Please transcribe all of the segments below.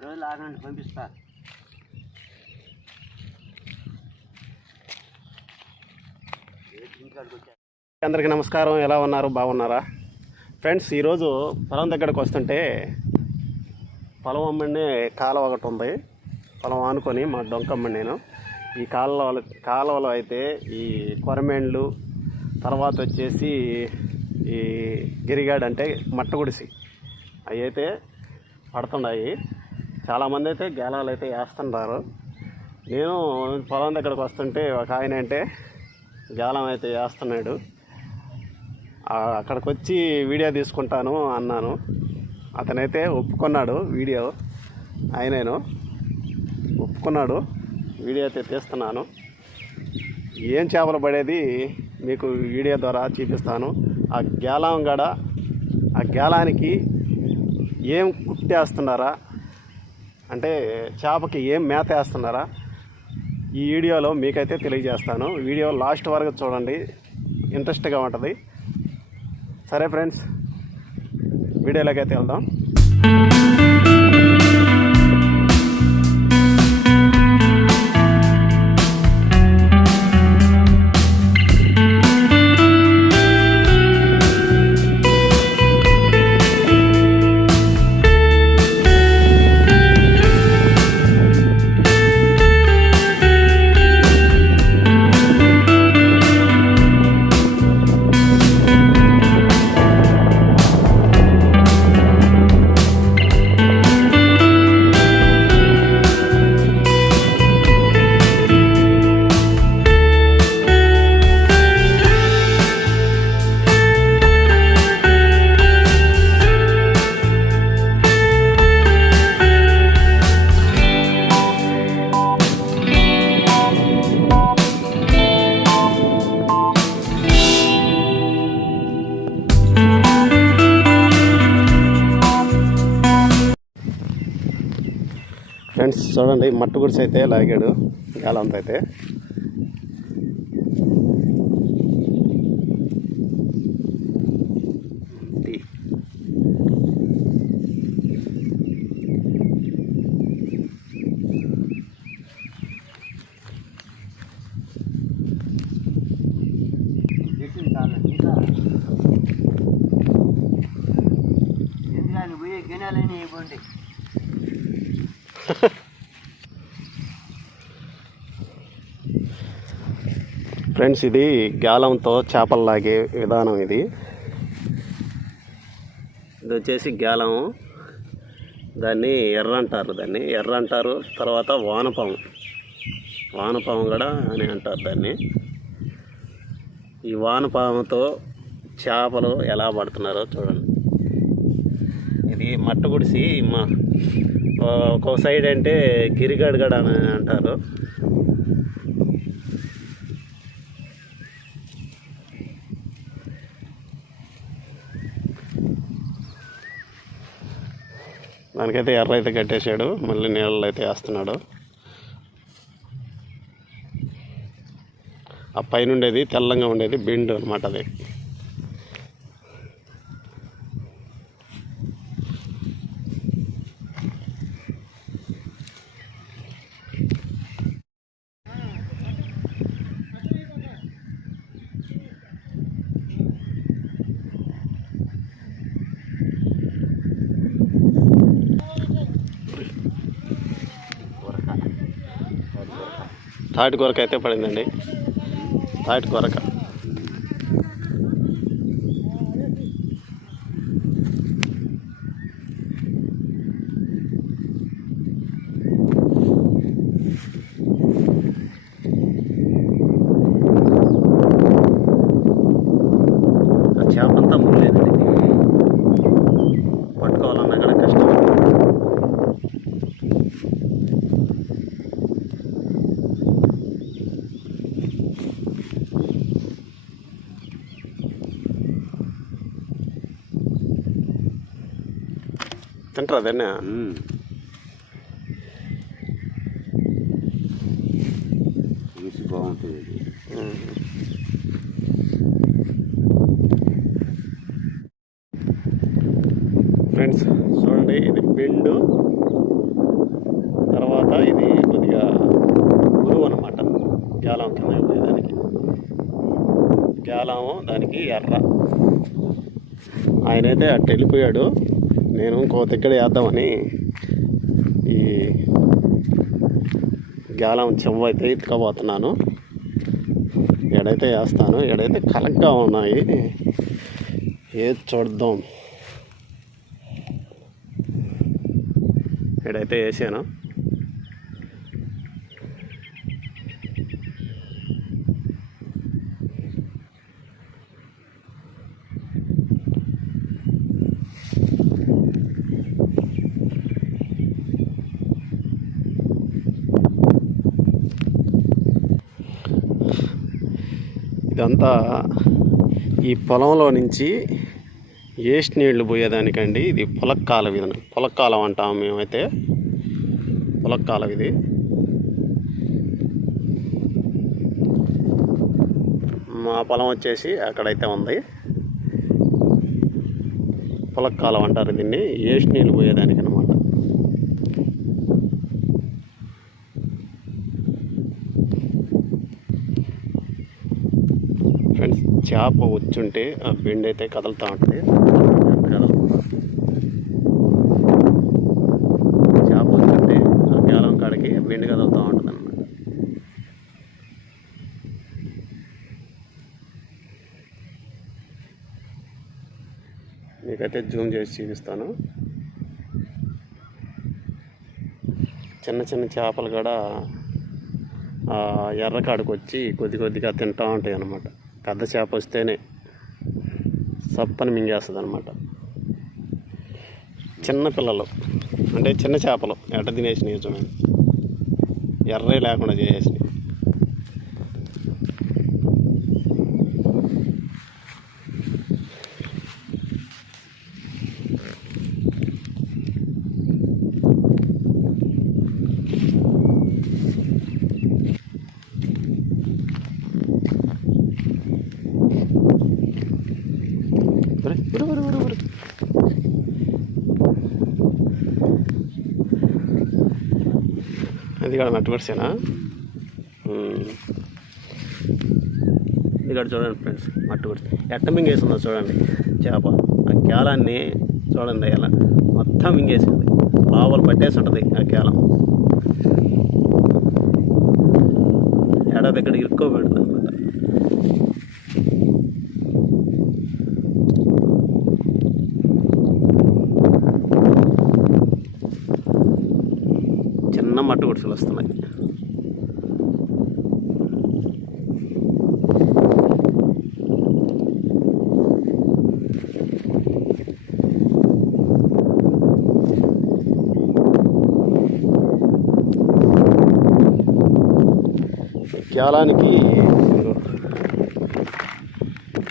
రోజులు ఆగండి పంపిస్తా. అందరికీ నమస్కారం. ఎలా ఉన్నారు? బాగున్నారా? ఫ్రెండ్స్ ఈరోజు పొలం దగ్గరకు వస్తుంటే పొలం అమ్మడిని కాలువ ఒకటి ఉంది. పొలం ఆనుకొని మా డొంకమ్మని నేను. ఈ కాలువ కాలువలో అయితే ఈ కొరమేండ్లు తర్వాత వచ్చేసి ఈ గిరిగాడు అంటే మట్టగుడిసి. అవి అయితే పడుతున్నాయి. చాలామంది అయితే గేలాలు అయితే వేస్తున్నారు. నేను పొలం దగ్గరకు వస్తుంటే ఒక ఆయన అంటే గేలం అయితే వేస్తున్నాడు. అక్కడికి వచ్చి వీడియో తీసుకుంటాను అన్నాను. అతనైతే ఒప్పుకున్నాడు వీడియో. ఆయనేను ఒప్పుకున్నాడు. వీడియో అయితే తీస్తున్నాను. ఏం చేపలు పడేది మీకు వీడియో ద్వారా చూపిస్తాను. ఆ గేలం గడ ఆ గేలానికి ఏం కుట్టేస్తున్నారా? అంటే చేపకి ఏం మేత వేస్తున్నారా? ఈ వీడియోలో మీకైతే తెలియజేస్తాను. వీడియో లాస్ట్ వరకు చూడండి. ఇంట్రెస్ట్గా ఉంటుంది. సరే ఫ్రెండ్స్ వీడియోలోకి అయితే వెళ్దాం. చూడండి. మట్టు గుడిసి అయితే లాగాడు గాలంత అయితే. ఫ్రెండ్స్ ఇది గాలంతో చేపలు లాగే విధానం ఇది. ఇది వచ్చేసి గాలం దాన్ని ఎర్ర అంటారు దాన్ని ఎర్ర అంటారు. తర్వాత వానపాము. వానపాము కూడా అని అంటారు దాన్ని. ఈ వానపాముతో చేపలు ఎలా పడుతున్నారో చూడండి. ఇది మట్టు గుడిసి మా ఒక్కొక్క సైడ్ అంటే గిరిగడగడ అని అంటారు. దానికైతే ఎర్ర అయితే కట్టేశాడు. మళ్ళీ నీళ్ళు అయితే వేస్తున్నాడు. ఆ పైన ఉండేది తెల్లంగా ఉండేది బెండు అనమాట అది. తాటి కొరక అయితే పడిందండి. తాటి కొరక. బాగుంటుంది ఇది. ఫ్రెండ్స్ చూడండి ఇది బెండు తర్వాత ఇది కొద్దిగా గురువు అనమాట గ్యాలం కింద పోయేదానికి గ్యాలము దానికి ఎర్ర. ఆయనైతే అటు వెళ్ళిపోయాడు. నేను ఇంకో దగ్గర వేద్దామని ఈ గాలం చెవ్వ అయితే ఇతకపోతున్నాను ఎడైతే వేస్తాను. ఎడైతే కలగ్గా ఉన్నాయి. ఏది చూద్దాం. ఎడైతే వేసాను. ఇదంతా ఈ పొలంలో నుంచి ఏస్ట్ నీళ్ళు పోయేదానికండి. ఇది పొలక్కాలం ఇది పొలక్కాలం అంటాము మేమైతే. పొలక్కాలం ఇది. మా పొలం వచ్చేసి అక్కడైతే ఉంది. పొలక్కాలం అంటారు దీన్ని. ఏస్ట్ నీళ్ళు పోయేదానికను అనమాట ఫ్రెండ్స్ చేప వచ్చుంటే ఆ బెండ్ అయితే కదులుతూ ఉంటుంది. కదులుతుందా చేప వచ్చుంటే ఆ గ్యాలం కాడికి బెండ్ కదులుతూ ఉంటుంది అనమాట మీకైతే జూమ్ చేసి చూపిస్తాను. చిన్న చిన్న చేపలు కూడా ఆ ఎర్రకాడికి వచ్చి కొద్ది కొద్దిగా తింటూ ఉంటాయి అన్నమాట పెద్ద చేప వస్తేనే సప్పని మింగేస్తుంది అనమాట చిన్న పిల్లలు అంటే చిన్న చేపలు ఎట తినేసినాయి చూడండి. ఎర్రే లేకుండా చేసేసినాయి. ఇక్కడ మట్టుకొడిసేనా ఇది ఇక్కడ చూడండి ఫ్రెండ్స్ మట్టుకొడి ఎట్ట మింగేసిందో చూడండి. చేప. ఆ కేలాన్ని చూడండి ఎలా. మొత్తం మింగేసింది. లోపల పట్టేసి ఉంటుంది ఆ కేలం. ఎడ దగ్గర ఇరుక్కోబెడుతుంది అనమాట చిన్న మట్టు గుడిసెలు వస్తున్నాయి. గ్యాలానికి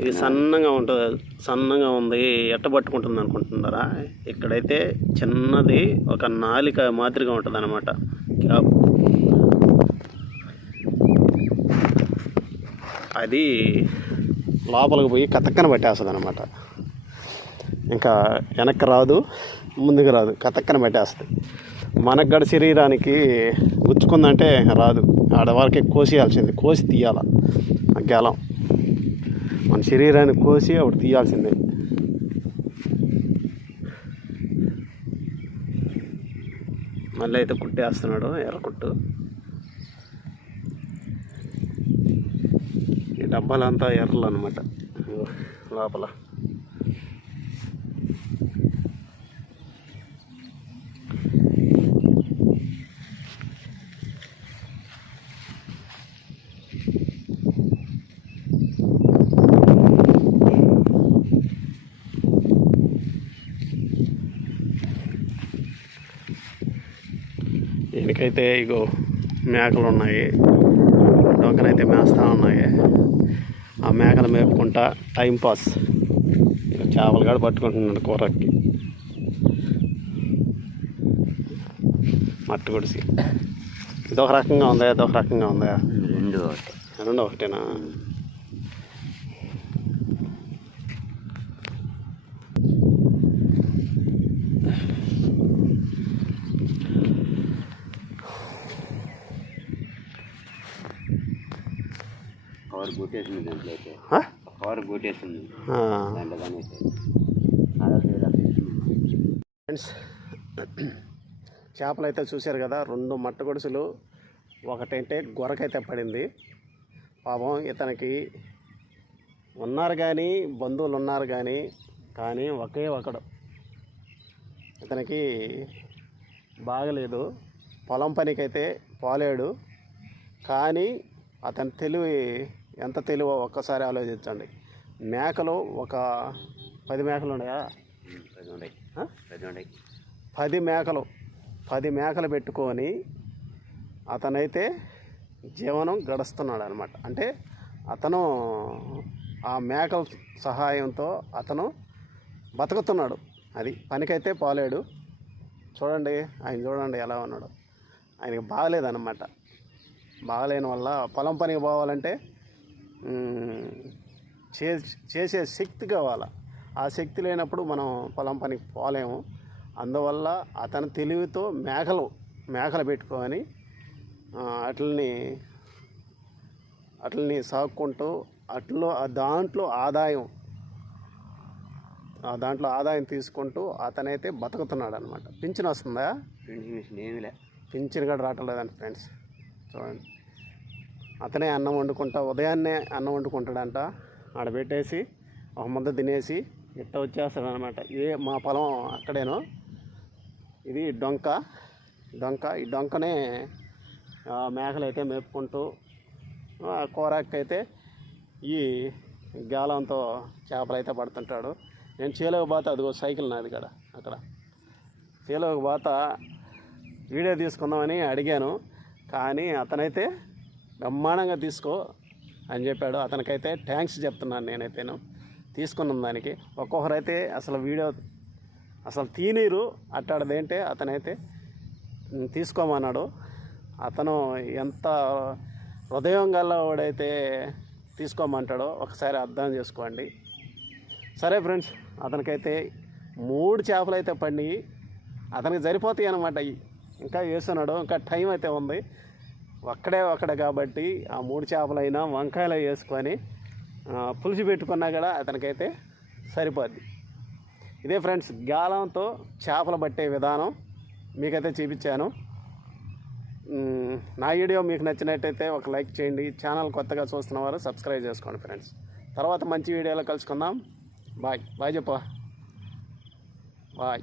ఇది సన్నగా ఉంటుంది సన్నగా ఉంది ఎట్ట పట్టుకుంటుంది అనుకుంటున్నారా? ఇక్కడైతే చిన్నది ఒక నాలిక మాదిరిగా ఉంటుంది అనమాట క్యాప్ అది లోపలికి పోయి కతక్కన పట్టేస్తుంది అనమాట ఇంకా వెనక్కి రాదు ముందుకు రాదు కతక్కన పెట్టేస్తుంది. మనకు గడ శరీరానికి గుచ్చుకుందంటే రాదు. ఆడవారికి కోసేయాల్సింది కోసి తీయాల. గెలం. మన శరీరాన్ని కోసి అప్పుడు తీయాల్సిందే. మళ్ళీ అయితే కుట్టేస్తున్నాడు ఎర్ర కుట్టు. ఈ డబ్బాలంతా ఎర్రలు అనమాట లోపల. దీనికైతే ఇగో మేకలు ఉన్నాయి డొంకనైతే మేస్తూ ఉన్నాయి ఆ మేకలు మేపుకుంటా టైం పాస్. ఇక చేపలు కూడా పట్టుకుంటున్నాడు కూరకి. మట్టి గుడిసి. ఇదొక రకంగా ఉందా? ఇదొక రకంగా ఉందా? రెండు ఒకటి. రెండు ఒకటేనా కవర్ కొట్టేసింది దాంట్లో అయితే ఆ? కవర్ కొట్టేసింది ఆ. దాంట్లో కానీ అయితే అలా ఇలా పెట్టింది. ఫ్రెండ్స్ చేపలు అయితే చూశారు కదా రెండు మట్ట గొడుసులు ఒకటంటే గొరకైతే పడింది. పాపం ఇతనికి ఉన్నారు కానీ బంధువులు ఉన్నారు కానీ కానీ ఒకే ఒకడు. ఇతనికి బాగలేదు. పొలం పనికైతే పోలేడు. కానీ అతని తెలివి ఎంత తెలివో ఒక్కసారి ఆలోచించండి. మేకలు ఒక పది మేకలు ఉన్నాయా? పది ఉన్నాయి? పది ఉన్నాయి పది మేకలు పది మేకలు పెట్టుకొని అతనైతే జీవనం గడుస్తున్నాడు అనమాట అంటే అతను ఆ మేకల సహాయంతో అతను బతుకుతున్నాడు. అది పనికైతే పోలేడు. చూడండి ఆయన చూడండి ఎలా ఉన్నాడు. ఆయనకి బాగలేదన్నమాట. బాగలేని వల్ల పొలం పనికి పోవాలంటే చేసే శక్తి కావాలి? ఆ శక్తి లేనప్పుడు మనం పొలం పనికి పోలేము. అందువల్ల అతని తెలివితో మేకలు మేకలు పెట్టుకొని అట్లని అట్లని సాక్కుంటూ అట్లో ఆ దాంట్లో ఆదాయం ఆ దాంట్లో ఆదాయం తీసుకుంటూ అతనైతే బతుకుతున్నాడు అనమాట పింఛన్ వస్తుందా? ఏమీలే పింఛన్ కూడా రావటం లేదండి ఫ్రెండ్స్. చూడండి. అతనే అన్నం వండుకుంటా ఉదయాన్నే అన్నం వండుకుంటాడంట. ఆడ పెట్టేసి ఒక ముద్ద తినేసి ఇట్ట వచ్చేస్తాడు అనమాట ఏ మా పొలం అక్కడేను. ఇది డొంక. డొంక ఈ డొంకనే మేకలైతే మేపుకుంటూ ఆ, కూరకైతే ఈ గాలంతో చేపలు అయితే పడుతుంటాడు. నేను చేలోకి బాత అదిగో సైకిల్ నాది కదా అక్కడ. చేలోకి బాత వీడియో తీసుకుందామని అడిగాను. కానీ అతనైతే బ్రహ్మాండంగా తీసుకో అని చెప్పాడు. అతనికైతే థ్యాంక్స్ చెప్తున్నాను నేనైతేను. తీసుకున్నాం దానికి. ఒక్కొక్కరైతే అసలు వీడియో అసలు తీనీరు. అట్టాడదేంటే అతనైతే తీసుకోమన్నాడు. అతను ఎంత హృదయం గల వాడైతే తీసుకోమంటాడో ఒకసారి అర్థం చేసుకోండి. సరే ఫ్రెండ్స్ అతనికైతే మూడు చేపలు అయితే పడినాయి అతనికి సరిపోతాయి అనమాట ఇంకా వేస్తున్నాడు ఇంకా టైం అయితే ఉంది. ఒక్కడే ఒక్కడే కాబట్టి ఆ మూడు చేపలైనా వంకాయలు వేసుకొని ఆ, పులుసు పెట్టుకున్నా కూడా అతనికైతే సరిపోద్ది. ఇదే ఫ్రెండ్స్ గాలంతో చేపలు పట్టే విధానం మీకైతే చూపించాను. నా వీడియో మీకు నచ్చినట్టయితే ఒక లైక్ చేయండి. ఛానల్ కొత్తగా చూస్తున్న వారు సబ్స్క్రైబ్ చేసుకోండి ఫ్రెండ్స్. తర్వాత మంచి వీడియోలో కలుసుకుందాం. బాయ్. బాయ్ చెప్పా. బాయ్.